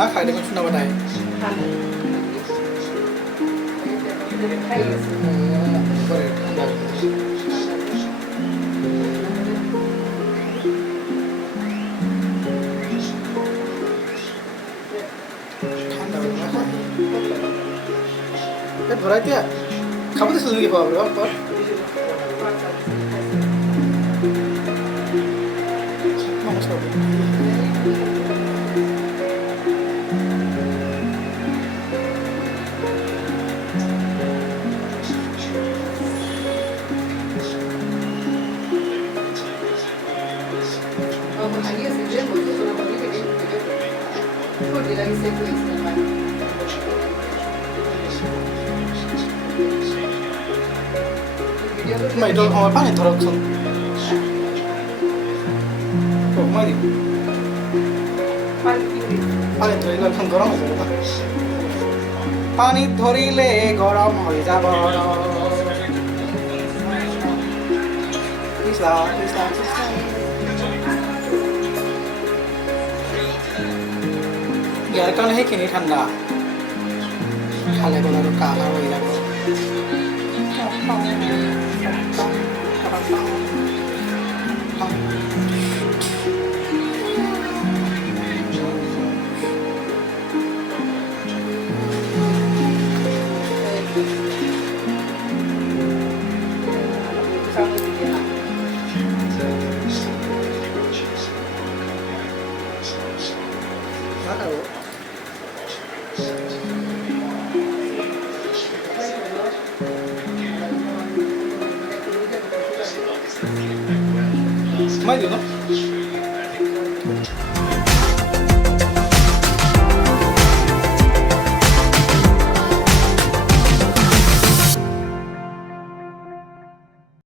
না খাইলে কোন শোনা বাটাই করে ঠান্ডা পেট ভরাই দিয়া খাবো দিছিল নাকি বাবা পর mày tôi hồi bác này thở độc xong ủa mày đi পানি ধরিলে এখন গরম হয়ে যাবে পানি ধরিলে গরম হয়ে যাব পিছলা পিছলা পিছলা ইয়ার কারণে সেইখিনি ঠাণ্ডা খালে গ'লে আৰু কাহ হৈ যাব Mai di no?